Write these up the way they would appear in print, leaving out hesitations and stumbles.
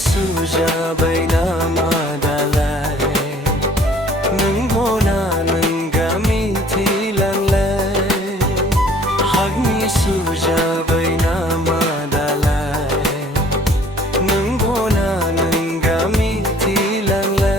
सुजाबाय नामा दालाय नों हना नों गामि थैलांलाय हागनि सुजाबाय नामा दालाय नों हना नों गामि थैलांलाय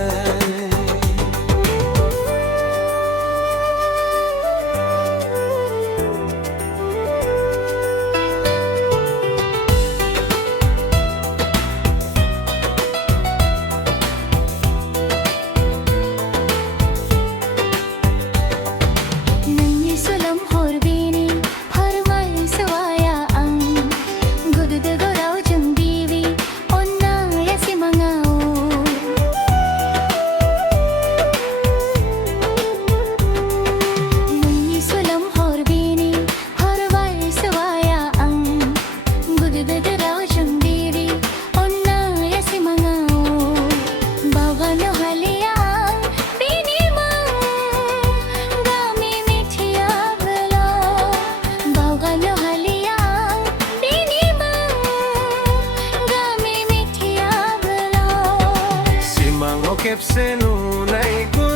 खेबसे नुनायखौ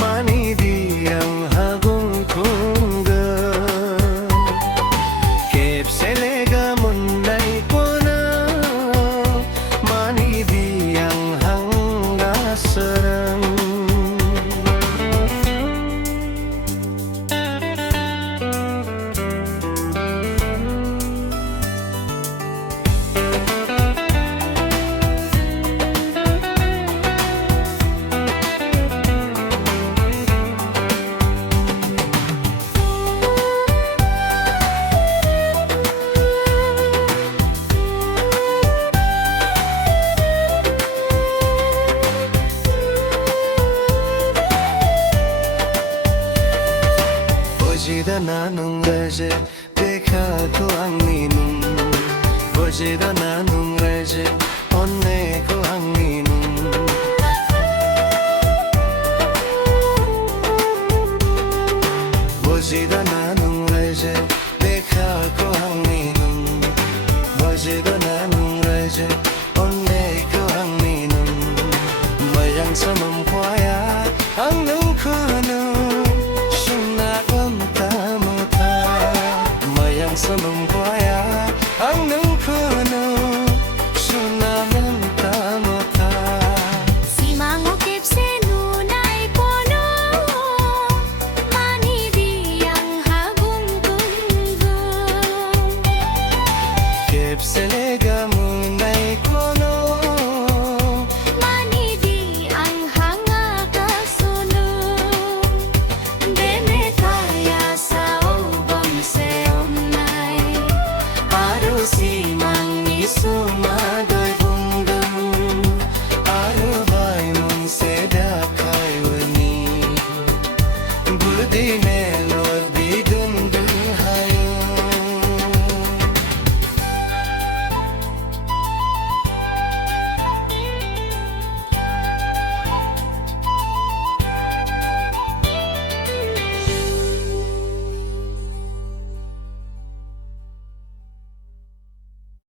मानिदि आं हागुंखुंगोन खेबसे लोगो मोननायखौनो मानिदि आं हांगासोरों Bojidana nung raje dekha ko angni nung Bojidana nung raje onne ko angni nung Bojidana nung raje dekha ko angni nung Bojidana nung raje onne ko angni nung Mayang samam kwaya ang nung kuno Samambaya ang nang kuno sunamenta mata Simango kepse nunay kono manidi ang hagunggungung kepse lega mun